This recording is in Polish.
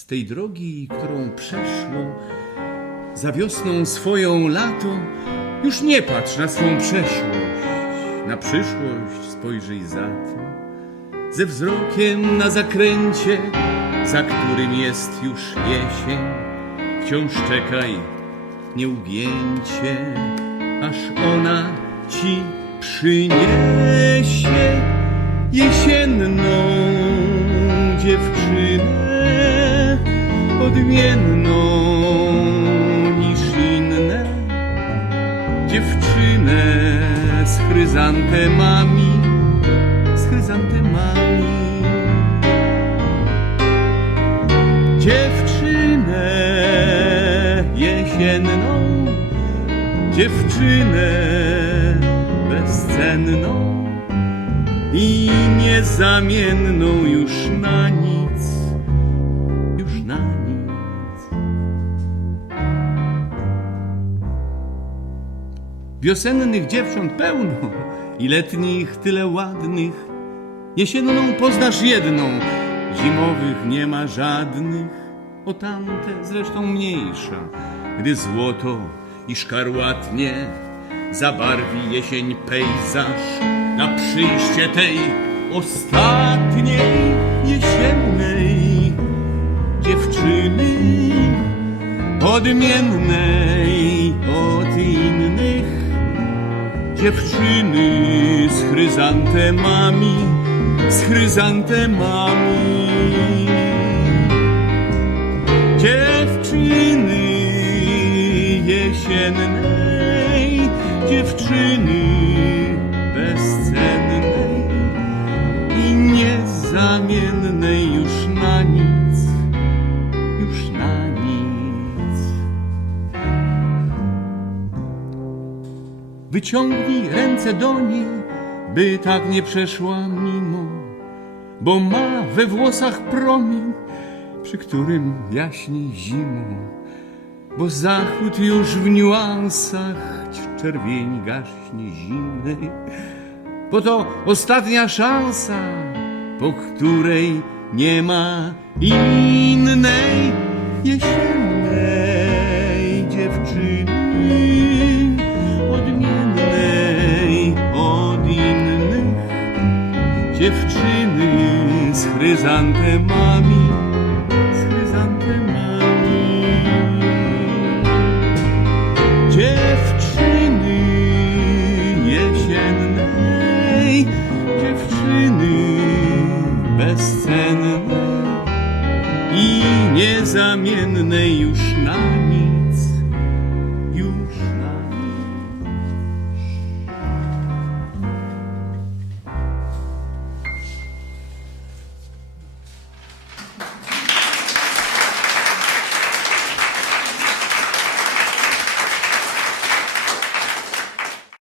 z tej drogi, którą przeszło, za wiosną swoją lato, już nie patrz na swą przeszłość, na przyszłość spojrzyj za to. Ze wzrokiem na zakręcie, za którym jest już jesień, wciąż czekaj, nieugięcie, aż ona ci przyniesie odmienną niż inne, dziewczynę z chryzantemami, z chryzantemami. Dziewczynę jesienną, dziewczynę bezcenną i niezamienną już na nic, Wiosennych dziewcząt pełno i letnich tyle ładnych. Jesienną poznasz jedną, zimowych nie ma żadnych. O tamte zresztą mniejsza, gdy złoto i szkarłatnie zabarwi jesień pejzaż na przyjście tej ostatniej jesiennej dziewczyny odmiennej dziewczyny z chryzantemami, z chryzantemami. Dziewczyny jesiennej, dziewczyny Wyciągnij ręce do niej, by tak nie przeszła mimo, bo ma we włosach promień, przy którym jaśni zimą, bo zachód już w niuansach czerwieni gaśnie zimnej, bo to ostatnia szansa, po której nie ma innej jesiennej dziewczyny z chryzantemami, z chryzantemami. Dziewczyny jesiennej, dziewczyny bezcenne i niezamiennej już na nic.